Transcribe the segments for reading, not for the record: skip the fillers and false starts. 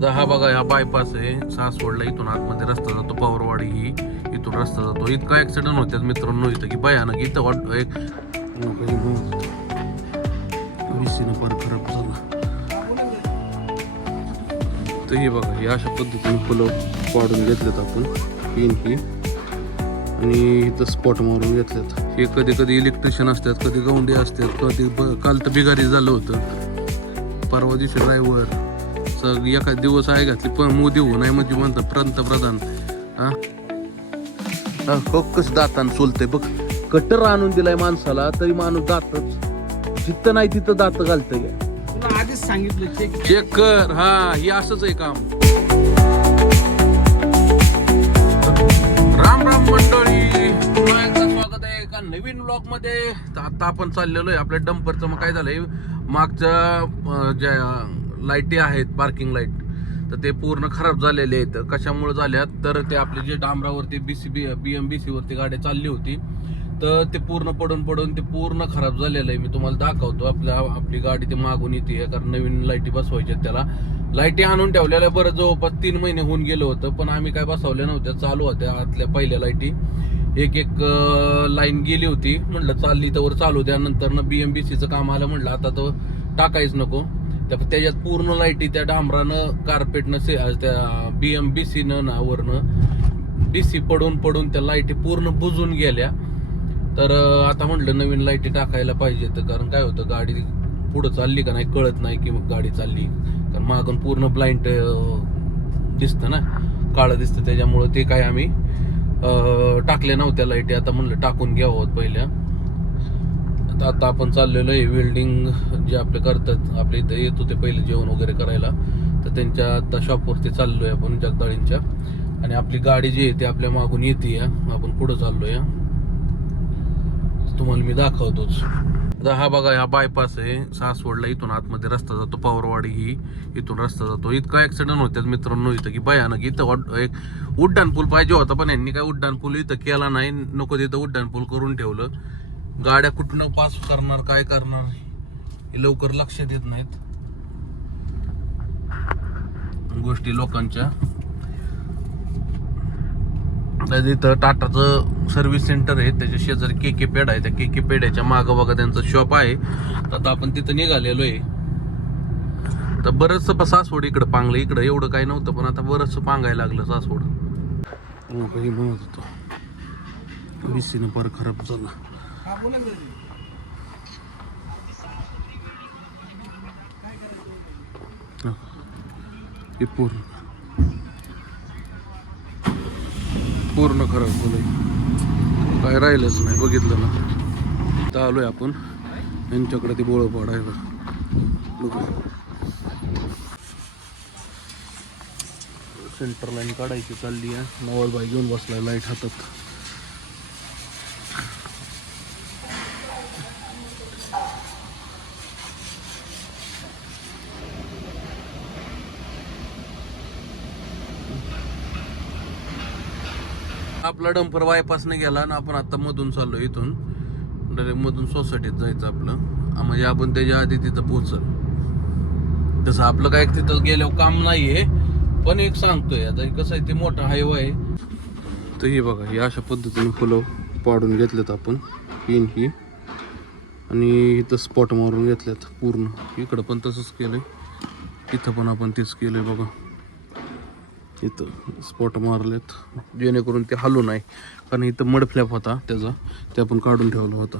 आता हा बघा, हा बायपास आहे सासवडला. इथून आतमध्ये रस्ता जातो, पवारवाडी ही इथून रस्ता जातो. इतका ऍक्सिडेंट होत्यात मित्रांनो इथं की भयानक. इथं एक फार खराब झाला. तर हे बघा, हे अशा पद्धतीने फुलं पाडून घेतलेत आपण ही आणि इथं स्पॉट मारून घेतलेत. हे कधी कधी इलेक्ट्रिशियन असतात, कधी गौंडी असतात, कधी काल तर बिगारी झालं होतं. परवा दिवशी ड्रायव्हर एखाद दिवस आहे घातली पण मोदी होऊ नाही म्हणजे म्हणतात पंतप्रधान. हा कस दातान सोलतंय बघ. कट्टर आणून दिलाय माणसाला तरी माणूस दातच जिथं नाही तिथं दात घालतंय. आधीच सांगितलं चेक कर. हा हे असंच आहे काम. राम राम मंडळी, पुन्हा एकदा स्वागत आहे एका नवीन ब्लॉग मध्ये. आता आपण चाललेलो आहे आपल्या डंपरचं. मग काय झालंय, मागच्या ज्या लाईटी आहेत पार्किंग लाईट तर ते पूर्ण खराब झालेले आहेत. कशामुळे झाल्यात तर ते आपले जे डांबरावरती BMBC वरती गाडी चालली होती तर ते पूर्ण पडून ते पूर्ण खराब झालेलं आहे. मी तुम्हाला दाखवतो. आपली गाडी ते मागून येते कारण नवीन लाईटी बसवायच्या. त्याला लाईटी आणून ठेवलेल्या बरं जवळपास 3 महिने होऊन गेलं होतं पण आम्ही काय बसवल्या नव्हत्या. चालू होत्या आतल्या पहिल्या लाईटी. एक लाईन गेली होती, म्हणलं चालली तर चालू द्या. नंतर BMBCचं काम आलं, म्हणलं आता तर टाकायच नको. त्याच्यात पूर्ण लाईटी त्या डांबरानं कार्पेटनं त्या BMBCनं वरनं DC पडून त्या लाईटी पूर्ण बुजून गेल्या. तर आता म्हटलं नवीन लाईटी टाकायला पाहिजे. तर कारण काय होतं, गाडी पुढं चालली का नाही कळत नाही की मग गाडी चालली. कारण मागून पूर्ण ब्लाइंड दिसतं ना, काळं दिसतं. त्याच्यामुळं ते काय आम्ही टाकल्या नव्हत्या लाईटी. आता म्हणलं टाकून घ्यावं पहिल्या. आता आपण चाललेलो आहे वेल्डिंग जे आपले करतात, आपल्या इथं येत होते पहिले जेवण वगैरे करायला, तर त्यांच्या आता शॉपवरती चाललोय आपण जगदाळींच्या. आणि आपली गाडी जी आहे ती आपल्या मागून येते. आपण पुढं चाललोय, तुम्हाला मी दाखवतोच. आता हा बघा, हा बायपास आहे सासवडला. इथून आतमध्ये रस्ता जातो, पवारवाडी ही इथून रस्ता जातो. इतका ऍक्सिडेंट होत्यात मित्रांनो इथं की भयानक. इथं एक उड्डाण पूल पाहिजे होता पण यांनी काय उड्डाण पूल इथं केला नाही. नको तिथं उड्डाण पूल करून ठेवलं. गाड्या कुठनं पास करणार, काय करणार हे लवकर लक्ष देत नाहीत गोष्टी लोकांच्या. इथं टाटाचं सर्व्हिस सेंटर आहे, त्याच्या शेजारी KK पेड आहे. त्या KK पेड्याच्या मागं बघा त्यांचं शॉप आहे. आता आपण तिथं निघालेलो आहे. तर बरंचसं सासवड इकडं पांगलं. इकडं एवढं काही नव्हतं पण आता बरंचसं पांगायला लागलं सासवड. काही म्हणत होतो BC फार खराब झाला. हे पूर्ण खराब झालंय, काय राहिलंच नाही. बघितलं ना, तर आलोय आपण यांच्याकडे. ते बोळ पाडायला सेंटर लाईन काढायची चालली आहे. नवलबाई घेऊन बसलाय लाईट हातात. आपला डंपर बायपासने गेला ना, आपण आता मधून चाललो. इथून डायरेक्ट मधून सोसायटीत जायचं आपलं. म्हणजे आपण त्याच्या आधी तिथं पोहोचल. तसं आपलं काय तिथं गेल्यावर काम नाहीये पण एक सांगतोय. आता कसं आहे, ते मोठा हायवे आहे. तर हे बघा, हे अशा पद्धतीने फुलं पाडून घेतलेत आपण ही आणि इथं स्पॉट मारून घेतलेत पूर्ण. इकडं पण तसंच केलंय, इथं पण आपण तेच केलंय बघा. इथं स्पॉट मारलेत जेणेकरून ते हलू नाही. कारण इथं मडफ्लॅप होता त्याचा, ते आपण काढून ठेवलं होतं.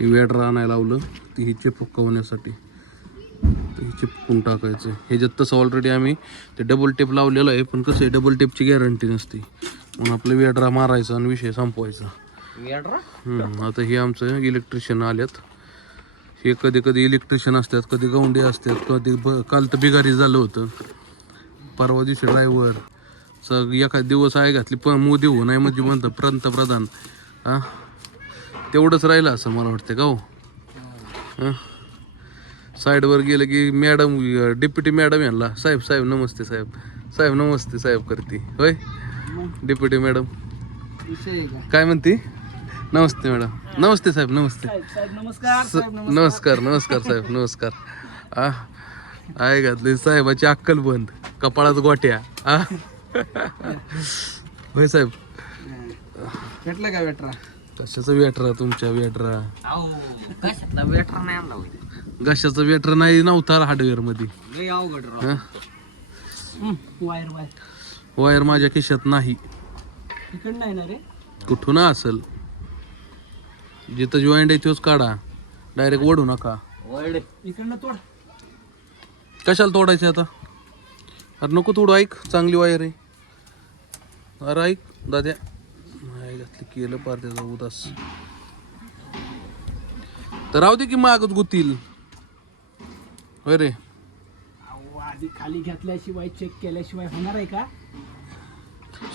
हे वेडरा आणायला लावलं ती ही चिपकवण्यासाठी. तर ही चिपकून टाकायचं. ह्याच्यात तसं ऑलरेडी आम्ही ते डबल टेप लावलेलं आहे पण कसं आहे, डबल टेपची गॅरंटी नसते म्हणून आपलं वेडरा मारायचा आणि विषय संपवायचा. आता हे आमचं इलेक्ट्रिशियन आल्यात. हे कधी कधी इलेक्ट्रिशियन असतात, कधी गौंडी असतात, कधी काल तर बिगारी झालं होतं. परवा दिवशी ड्रायव्हर एखाद दिवस आहे घातली पण मोदी होऊ नाही म्हणजे म्हणतात पंतप्रधान. तेवढंच राहिलं असं मला वाटतं का हो. साईडवर गेलं की मॅडम, डेप्युटी मॅडम यांना साहेब नमस्ते साहेब नमस्ते साहेब करते. होय डेप्युटी मॅडम काय म्हणते, नमस्ते मॅडम, नमस्ते साहेब, नमस्ते, नमस्कार नमस्कार साहेब, नमस्कार. आहे घातली साहेबाची अक्कल बंद, कपाळात गोट्या. हा? होय साहेब. भेटलं का वेटरा? कशाचं वेटरा तुमच्या वेटरा? कशातला वेटरा नाही आणला होय. कशाचं वेटर नाही नव्हता हार्डवेअर मध्ये. लय अवघड राव. हा? वायर वायर वायर माझ्या खिशात नाही. इकडं नाही ना रे. कुठून असेल? जिथं जॉईंट आहे तोच काढा, डायरेक्ट ओढू नका. इकडनं तोड. कशाला तोडायचे आता? अरे नको तोडू, ऐक चांगली वायर आहे. अरे ऐक दाद्या, नाही घातली केलं पार त्याचा उदास. तर राहू दे की मागच गुतील. होय रे. अहो, आधी खाली घेतल्याशिवाय चेक केल्याशिवाय होणार आहे का?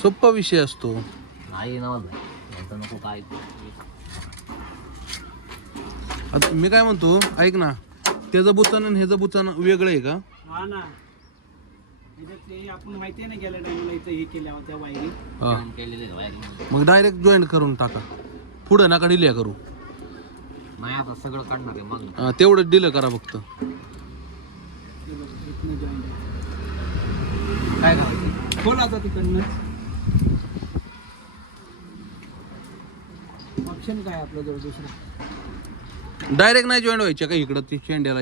सोप्पा विषय असतो. नाही नको काय. आता मी काय म्हणतो, ऐक ना, त्याचं बुचान आणि ह्याचं बुचान वेगळं आहे का? हा ना, ते आपण माहिती आहे ना गेल्या टाइमला इथं हे केल्या होत्या वायरी. मग डायरेक्ट जॉईंट करून टाका, पुढं नका डिले करू. नाही आता सगळं काढणार आहे मग. तेवढं डिले करा फक्त. काय करायचं? खोल आता तिकडनं. ऑप्शन काय आपल्या जवळ दुसरं? डायरेक्ट नाही जॉईंट व्हायच्या का इकडं ती शेंड्याला,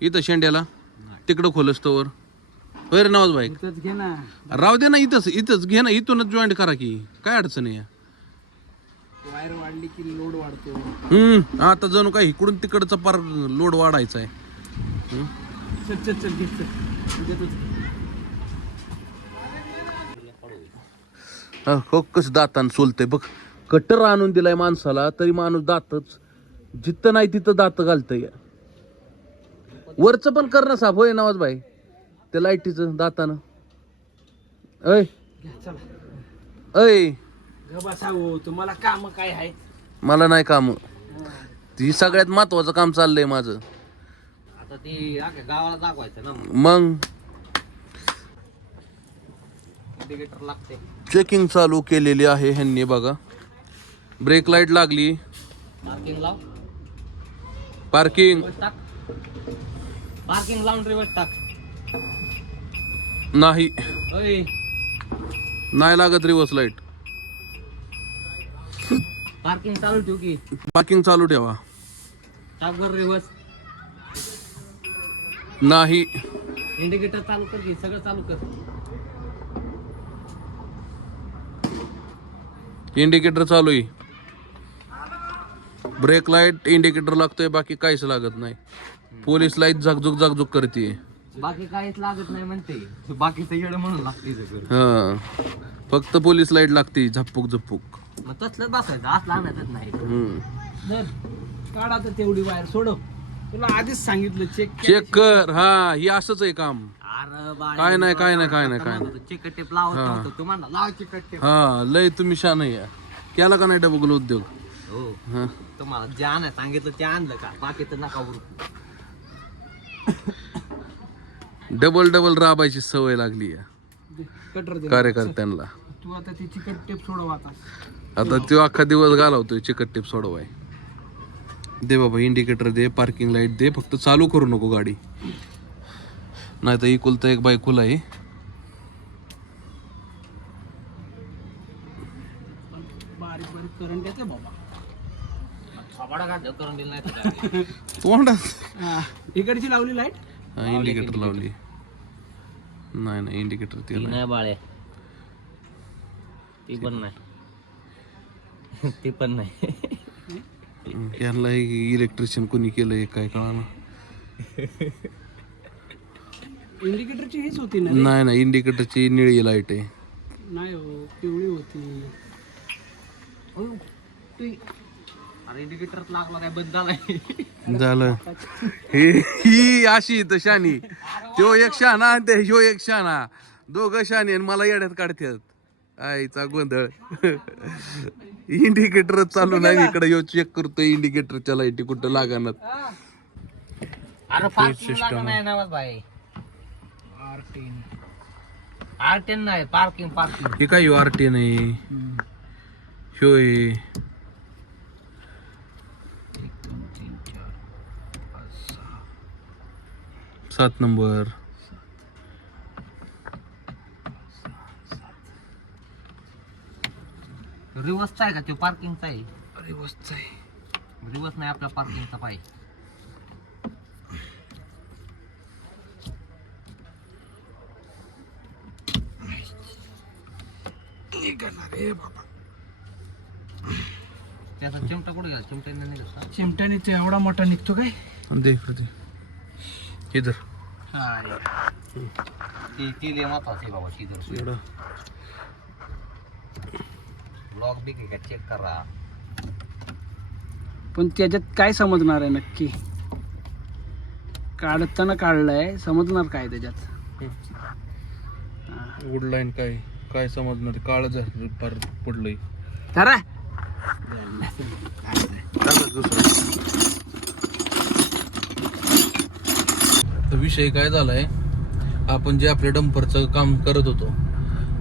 इथं शेंड्याला तिकडं खोलस्तोवर. होय रे नवाज भाई, इथंच घे ना. राहू दे ना, इथंच घे ना, इथूनच जॉईंट करा की, काय अडचण आहे. वायर वाढली की लोड वाढतो. आता जणू काय इकडून तिकडचा पार लोड वाढायचा आहे. चल चल चल घे. हो कसं दातान सोलतंय बघ. कट्टर आणून दिलाय माणसाला तरी माणूस दातच जिथं नाही तिथं दात घालतंय. वरचं पण कर ना साफ. होय नवाज भाई, त्या लाईटीचं दातानं. ऐ ऐ तुम्हाला काम काय आहे? मला नाही काम. ती सगळ्यात महत्वाचं काम चाललंय माझं. आता ती गावाला दाखवायचं ना. मग इंडिकेटर लागते. चेकिंग चालू केलेली आहे ह्यांनी बघा. ब्रेक लाईट लागली. पार्किंग लाव. पार्किंग पार्किंग लावून रिवर्स टाक. नाही, ओय नाही लागत रिवर्स लाईट. पार्किंग चालू ठेव की. पार्किंग चालू ठेवा. टाक बर रिवर्स. नाही, इंडिकेटर चालू कर की, सगळं चालू कर. इंडिकेटर चालू आहे. ब्रेक लाईट इंडिकेटर लागतोय, बाकी काहीच लागत नाही. पोलीस लाईट झाकझुक करते. बाकी काहीच लागत नाही म्हणते. बाकीचं येड म्हणून लागते सगळं. हा, फक्त पोलीस लाईट लागते झप्पूक. मग तसलंच बसायचं, असलं आणायचंच नाही. जर काढा तर तेवढी वायर सोडव. तुला आधीच सांगितलं चेक कर. हा, ही असंच आहे काम. काय नाही चिकट टेप लावत तुम्हाला लाव चिकट टेप. हा, लय तुम्ही शान आहे. केला का नाही डबल उद्योग? हो, हा, तुम्हाला जे आणायला सांगितलं ते आणलं का? बाकीचं नका उरकू. डबल राबायची सवय लागली कटर कार्यकर्त्यांना. तू आता ती चिकट टेप सोडव. आता तो अख्खा दिवस घालवतोय चिकट टेप सोडवाय. दे बाबा इंडिकेटर दे, पार्किंग लाईट दे, फक्त चालू करू नको गाडी. नाही तर इकुलता एक बायकुल आहे. बारीक करंट येते बाबा. करंट दिलं नाही तोंडात. इकडची लावली लाईट. इंडिकेटर लावली. नाही इंडिकेटर ते नाही. बाळे ती पण नाही. ती पण नाही. यांना इलेक्ट्रिशियन कोणी केलंय काय कळाना. इंडिकेटरची हीच होती ना? नाही इंडिकेटरची निळी लाईट आहे. नाही हो, पिवळी होती. अरे इंडिकेटर लागला काय बंद झालं. ही अशी तर शानी. तो एक शाना आणि ह्यो एक शाना, दोघं शानी आणि मला येड्यात काढतात. आईचा गोंधळ. इंडिकेटर चालू नाही इकडे. ह्यो चेक करतोय इंडिकेटरच्या लाईटी कुठं लागणार. R10 नाही, पार्किंग. हे काय आरटी नाही, ह्यो आहे. 7 नंबर. रिवर्सचा आहे का तो? पार्किंगचा आहे. रिवर्सचा आहे. रिवर्स नाही आपला पार्किंगचा पाय. रे बाबा. त्याचा चिमटा कुठे गेला? चिमट्याने नाही का? चिमट्याने ते एवढा मोठा निघतो काय? दे इकडे इधर. ती लय महत्वाची आहे बाबा. एवढं ब्लॉक बी काय चेक करा. पण त्याच्यात काय समजणार आहे नक्की? काढताना काढलंय, समजणार काय त्याच्यात? वुड लाईन काय काय समजणार? काळ झालं पार पडलंय. खरा विषय काय झालाय, आपण जे आपल्या डंपरचं काम करत होतो,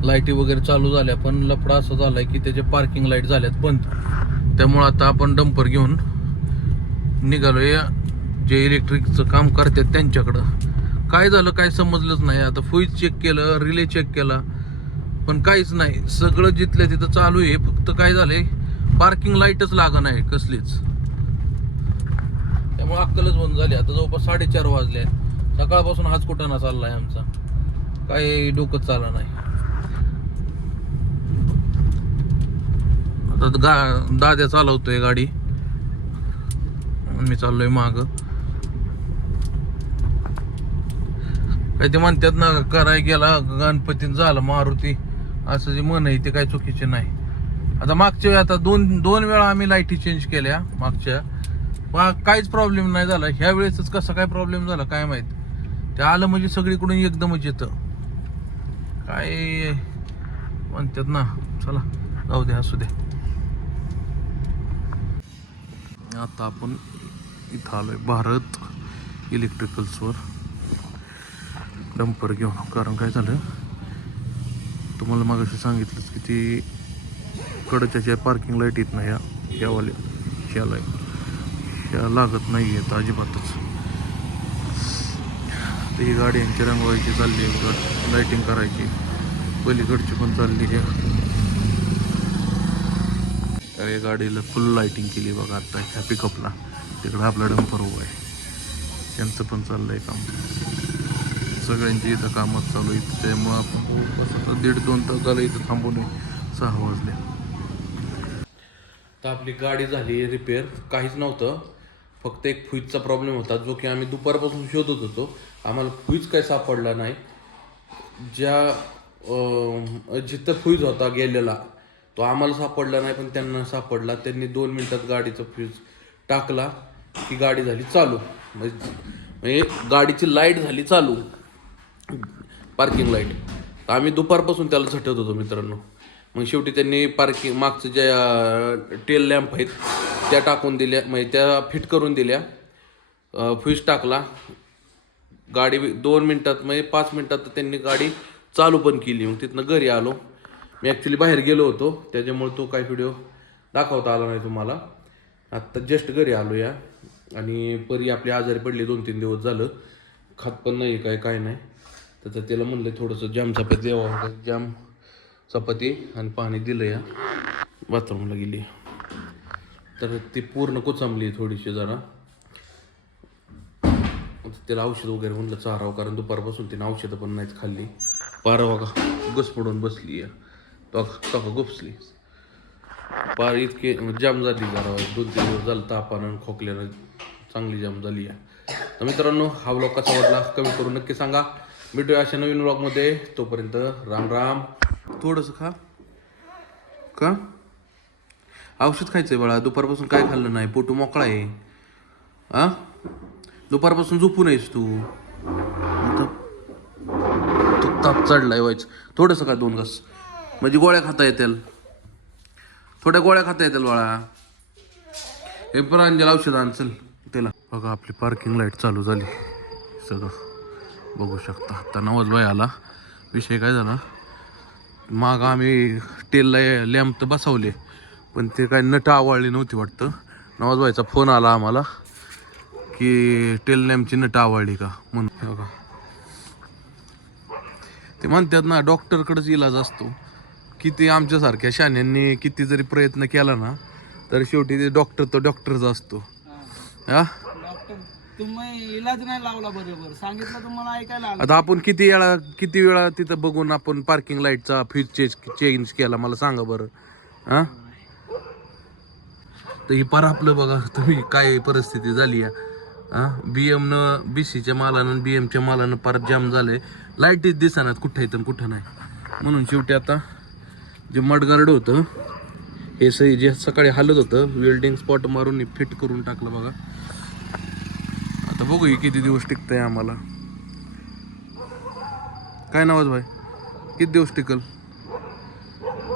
लाईटी वगैरे चालू झाल्या, पण लफडा असा झालाय की त्याचे पार्किंग लाईट झाल्यात बंद. त्यामुळे आता आपण डंपर घेऊन निघालोय जे इलेक्ट्रिकचं काम करतात त्यांच्याकडं. काय झालं काय समजलंच नाही. आता फ्यूज चेक केलं, रिले चेक केला, पण काहीच नाही. सगळं जिथल्या तिथं चालू आहे, फक्त काय झालंय पार्किंग लाईटच लागत नाही कसलीच. त्यामुळे अक्कलच बंद झाली. आता जवळपास 4:30 वाजले. सकाळपासून हाच कुटाणा चाललाय आमचा, काही डोकं चालला नाही. आता दाद्या चालवतोय गाडी, मी चाललोय माग. काय ते म्हणतात ना, कराय गेला गणपतीन झाला मारुती, असं जे मन आहे ते काही चुकीचे नाही. आता मागच्या वेळी आता दोन वेळा आम्ही लाईटी चेंज केल्या मागच्या, काहीच प्रॉब्लेम नाही झाला. ह्या वेळेसच कसा काय प्रॉब्लेम झाला काय माहित. ते आलं म्हणजे सगळीकडून एकदमच येतं. काय म्हणतात ना, चला जाऊ दे, असू दे. आता आपण इथं आलोय भारत इलेक्ट्रिकल्सवर डंपर घेऊन. कारण काय झालं, तुम्हाला मागाशी सांगितलंच की ती कडच्या ज्या पार्किंग लाईट येत नाही, ह्या लागत नाही आहेत अजिबातच. तर ही गाडी यांची रंगवायची चालली आहे, लाईटिंग करायची, पलीकडची पण चालली आहे. या गाडीला फुल लाईटिंग केली बघा आता ह्या पिकअपला. तिकडं आपला डंपर उभा आहे, त्यांचं पण चाललंय काम. सगळ्यांची इथं कामच चालू आहे. त्यामुळं आपण 1.5-2 तास झालं इथं थांबू नये. 6 वाजले. तर आपली गाडी झाली रिपेअर. काहीच नव्हतं, फक्त एक फ्यूजचा प्रॉब्लेम होता, जो की आम्ही दुपारपासून शोधत होतो. आम्हाला फ्यूज काही सापडला नाही. जिथं फ्यूज होता गेलेला तो आम्हाला सापडला नाही, पण त्यांना सापडला. त्यांनी 2 मिनिटात गाडीचा फ्यूज टाकला की गाडी झाली चालू. म्हणजे गाडीची लाईट झाली चालू, पार्किंग लाईट. आम्ही दुपारपासून त्याला झटत होतो मित्रांनो. मग शेवटी त्यांनी पार्किंग मागचं ज्या टेल लॅम्प आहेत त्या टाकून दिल्या, म्हणजे त्या फिट करून दिल्या. फ्यूज टाकला, गाडी 2 मिनिटात म्हणजे 5 मिनिटात त्यांनी गाडी चालू पण केली. मग तिथनं घरी आलो. मी ॲक्च्युली बाहेर गेलो होतो, त्याच्यामुळे तो काही व्हिडिओ दाखवता आला नाही तुम्हाला. आत्ता जस्ट घरी आलो या. आणि परी आपली आजारी पडली, 2-3 दिवस झालं, खात पण नाही काय नाही. तर त्याला म्हणलं थोडंसं जाम चपाती द्यावं. जाम चपाती आणि पाणी दिलं या. बाथरूमला गेली तर ती पूर्ण कोचंबली थोडीशी जरा. त्याला औषध वगैरे म्हणलं चारावं, कारण दुपारपासून तिने औषधं पण नाहीत खाल्ली. पार बघा गस पडून बसली या, तो गुपसली पार. इतके जाम झाली जरा, 2-3 दिवस झालं तापानं खोकल्यानं चांगली जाम झाली आहे. तर मित्रांनो, हा व्लॉग कसा वाटला कमेंट करून नक्की सांगा. भेटूया अशा नवीन व्लॉगमध्ये. तोपर्यंत राम राम. थोडंसं खा का, औषध खायचंय बाळा. दुपारपासून काय खाल्लं नाही, पोटू मोकळा आहे. दुपारपासून झोपून आहेस तू. ताप चढलाय व्हायचं. थोडंसं का 2 घास, म्हणजे गोळ्या खाता येतील, थोड्या गोळ्या खाता येतील बाळा. हे प्रांजल औषध आण चल त्याला. बघा आपली पार्किंग लाईट चालू झाली, सगळं बघू शकता. आता नवाजबाई आला. विषय काय झाला, माग आम्ही टेलला लॅम्प तर बसवले, पण ते काय नट आवळली नव्हती वाटतं. नवाजबाईचा फोन आला आम्हाला की टेलनॅमची नट आवडली का म्हणून. हे बघा ते म्हणतात ना डॉक्टरकडेच इलाज असतो. किती आमच्यासारख्या शाण्यांनी किती जरी प्रयत्न केला ना तर शेवटी ते डॉक्टर तो डॉक्टरच असतो. हा डॉक्टर तुम्ही इलाज नाही लावला बरोबर, सांगितलं तुम्हाला ऐकायला आलं. आता आपण किती वेळा तिथं बघून आपण पार्किंग लाईटचा फ्यूज चेंज केला मला सांगा बरं. हा तर ही पार आपलं बघा तुम्ही काय परिस्थिती झाली आहे. हा BM BCच्या मालानं BMच्या मालानं पार जाम झालंय. लाईटीच दिसणार कुठं येतं कुठं नाही. म्हणून शेवटी आता जे मडगार्ड होतं हे जे सकाळी हालत होतं वेल्डिंग स्पॉट मारून फिट करून टाकलं बघा. आता बघू हे किती दिवस टिकतंय आम्हाला. काय नावाज भाई किती दिवस टिकल.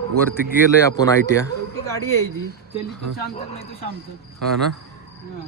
वरती गेलंय आपण ITया शेवटी गाडी यायची, चली तू शांत नाही तू शांत. हा ना. हा.